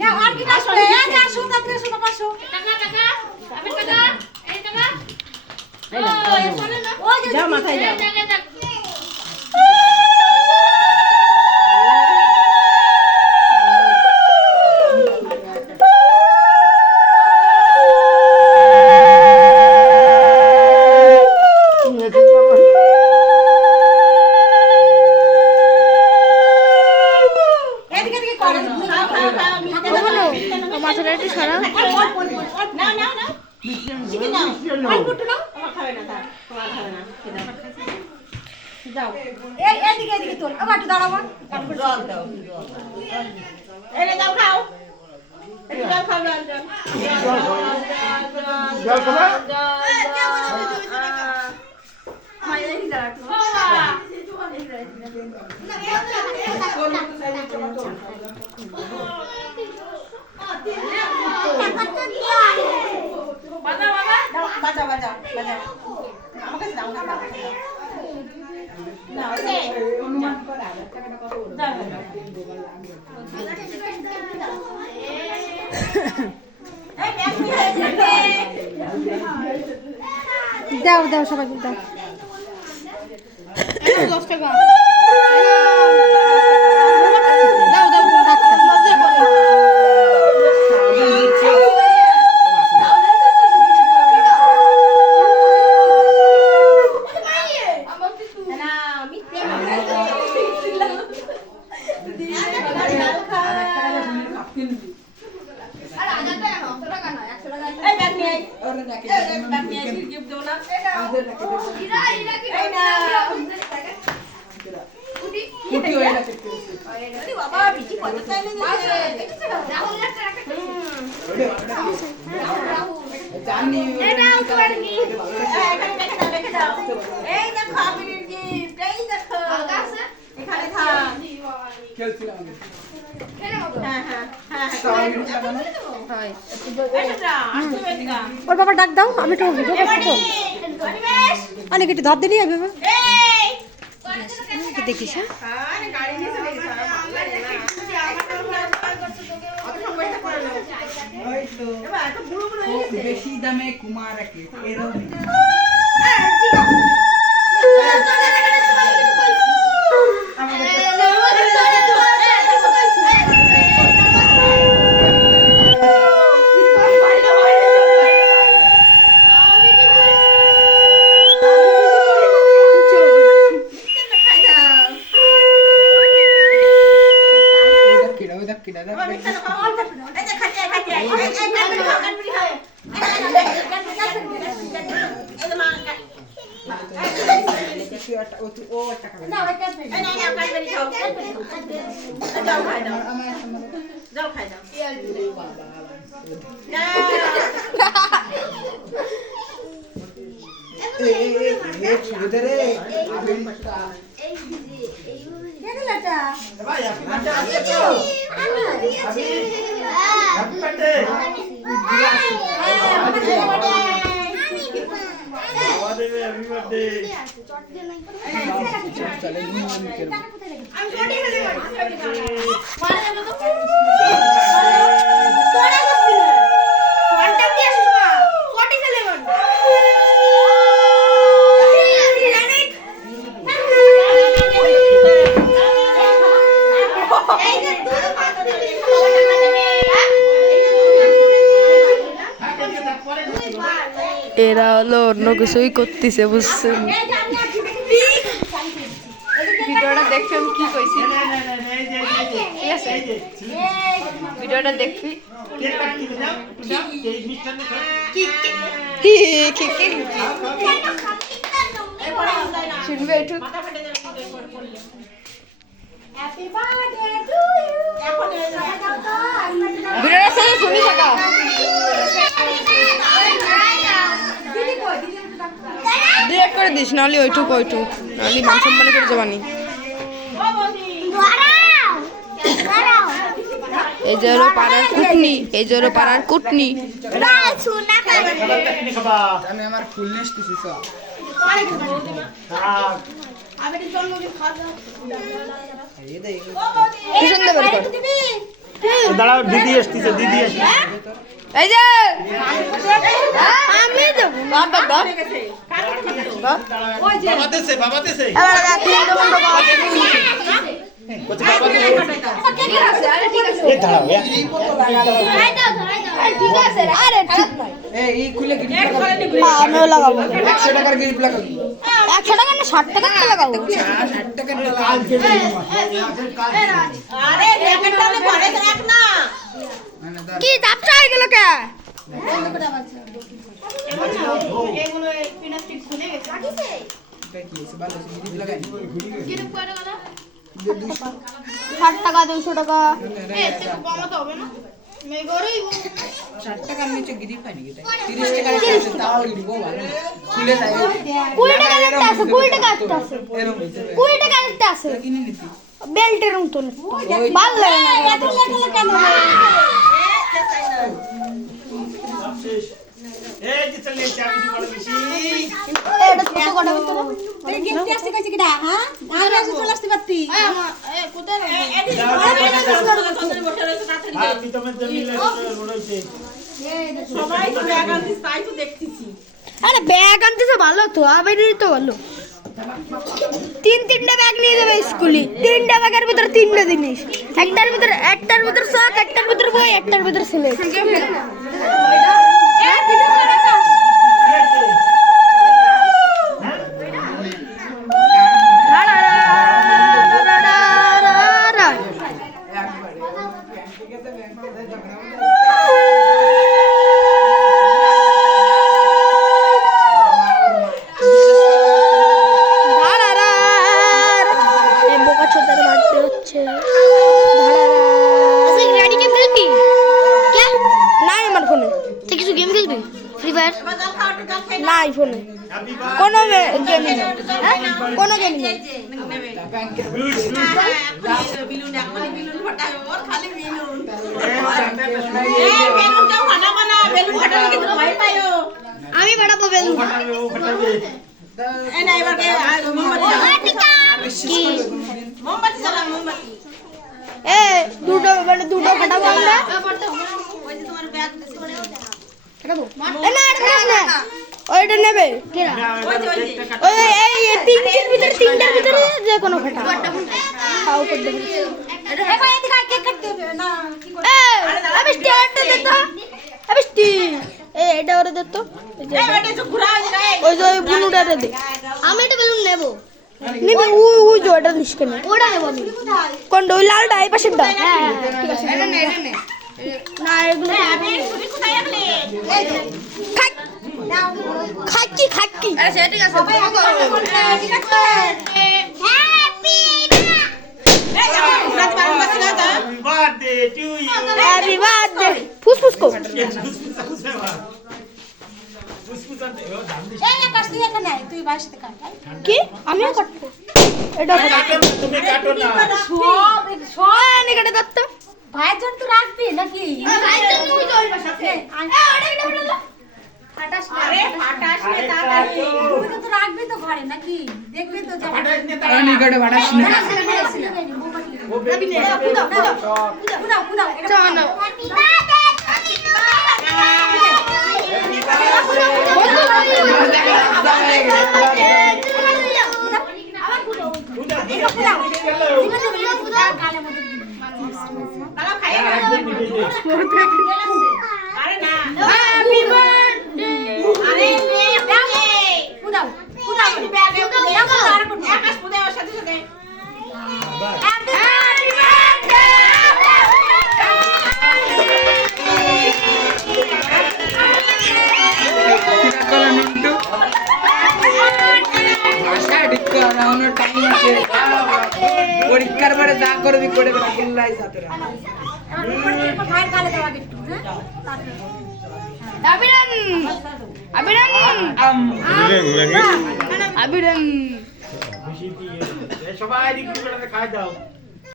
না আর কি আসবে এই যা শুনতে থেকে শুনতে পাচ্ছো টাকা টাকা আমি টাকা এই টাকা ওই যে যাও মাথায় যাও এদিকে এদিকে করে মাথাটা একটু সরা। না না না চিকেন নাও অল্প একটু নাও আমার খাবে না তার তোমার খাবে না যাও এই এদিকে এদিকে তোল আবার একটু দাঁড়াও জল দাও এই দাও খাও একটু জল খাও জল জল বাজা বাজা বাজা আমার কাছে দাও না অনুমান করা টাকাটা কত দাও দাও সবাইকে দাও। 10 টাকা দাও দাও ওর বাবা ডাক দাও আমি একটু অনেক একটু ধর দিলি এইভাবে দেখিস। বেশি দামে কুমার এরকম জল খাই দাও এরা হলো অন্য কিছুই করতেছে বুঝছেন। ভিডিওটা দেখে আমি কি কইছি ঠিক আছে ভিডিওটা দেখবি শুনবে একটু ভিডিওটা শেষে শুনি থাকা ডিরেক্ট করে দিস নাহলে ওইটুক নাহলে মান সম্মানে করে যাবানি। এই যে হলো পাড়ার কুটনি আমি আমার ফুল নিস্তেছি সব পিছন দিয়ে বের কর দাঁড়াও দিদি আসতেছে দিদি আসতেছে এই যে আমি দেব না দাদা বাবাতেছে বাবাতেছে এবার তিন বন্ধ কর কোথায় বাবাতেছে এই দাঁড়াও ধরাই দাও ঠিক আছে আরে ঠিক নাই এই খুলে গিফট আমিও লাগাবো 100 টাকার গিফট লাগাবো 100 টাকা না 60 টাকা লাগাবো 60 টাকার আরে জ্যাকেটটা পরে দেখ না কি দাপটা হয়ে গেল কে গিফট লাগাই কিরকম করে কথা 60 টাকা 200 টাকা এতে কমাতে হবে না মেগরেই 60 টাকার নিচে গিফট পাইনি কি 30 টাকার আছে তাও দিব ভালো না খুলে যায় 20 টাকা একটা আছে 20 টাকা একটা আছে এরকম হইছে 20 টাকা একটা আছে কিনে নিতি বেল্টের মতন ভালো লাগে না এত লেটে কেন এই যে চলে চাবি বড় বেশি এটা ছোট কটা ভিতরে এই গিফট আসছে কাছে কিডা হ্যাঁ আর আসে চলে আসতে পারতি কোথায় আর তুমি জমিলে রইছে সবাই তো ব্যাগ আনছিস তাই তো দেখতেছি আরে ব্যাগ আনতেছে ভালো তো আবেরই তো ভালো তিনটা ব্যাগ নিয়ে যাবে স্কুলে তিনটা ব্যাগের ভিতরে তিনটা জিনিস একটার ভিতরে সক একটার ভিতরে বই একটার ভিতরে সিলেট না আইফোনে কোনো গেম নেই কোনো গেম নেই বিলুন এখনই বিলুন ফাটায় ওর খালি বিলুন এই বেলুনটা ফাটাবো না বেলুন ফাটালে কিন্তু ভয় পায়ো আমি বাড়াবো বেলুন ও ফটাবে এই না এবারে মোমবাতি জ্বালা মোমবাতি এ দুটো ফাটাবো আমরা ওই যে তোমার ব্যাগ করে ফাটাবো এ না এটা ফাটাস না ওইটা নেবে কেরা ওই এই তিনটার ভিতরে যে কোনো ফাটা খাও করে দেবে এ ভাই এদিকে আয়, কেক কাটতে হবে না কি করে আমি স্ট্যান্ডটা দে তো আমি স্টিক এটা ওরে দে তো এই বেটা তো ঘুরা হয়ে যায় ওই যে ওই ব্লুটা দে আমি এটা বেলুন নেব নিবি ওই যে ওটা নিষ্কেনে ওটা নেব আমি কোনটা ওই লালটা এই পাশেরটা হ্যাঁ ঠিক আছে এটা নে না এগুলো আমি তুমি কোথায় রাখলে খাকি আরে সেটা ঠিক আছে হ্যাপি রাত 12 বাজে না তা birthday to you happy birthday ফুসফুস কো ফুসফুসাতে ও দাম দিস এই কাট তুই এখানে আয়, তুই বাসাতে কাট কি আমিও কাটবো এটা তুমি কাটো না সব নি কাটে দত্ত ভাইয়ের জন্য তো রাখবি নাকি ভাই তো তুই তো ওই পাশে ফাটাস না আরে ফাটাস না তাড়াতাড়ি তুই তো রাখবি তো ঘরে নাকি দেখবি তো যখন ফাটাইস নে আর নিকটে বাড়াস না ও বেবি পুদাও এটা চলো তারা খাইয়ে আরে না হ্যাপি বার্থডে আরে নে পুদাও তুমি ব্যাগে আকাশ পুদে ওর সাথে সাথে হ্যাপি বার্থডে কলা মিন্টু ভাষা ডিক্কা রাউন্ড টাইম আছে পরীক্ষার পরে যা করবি করে দেবা কিল্লাই সাথে ভাইয়ের গালে দেওয়া একটু হ্যাঁ আবিরান আবিরান আবিরান খুশি দিয়ে সবাই রিকু করে খাই দাও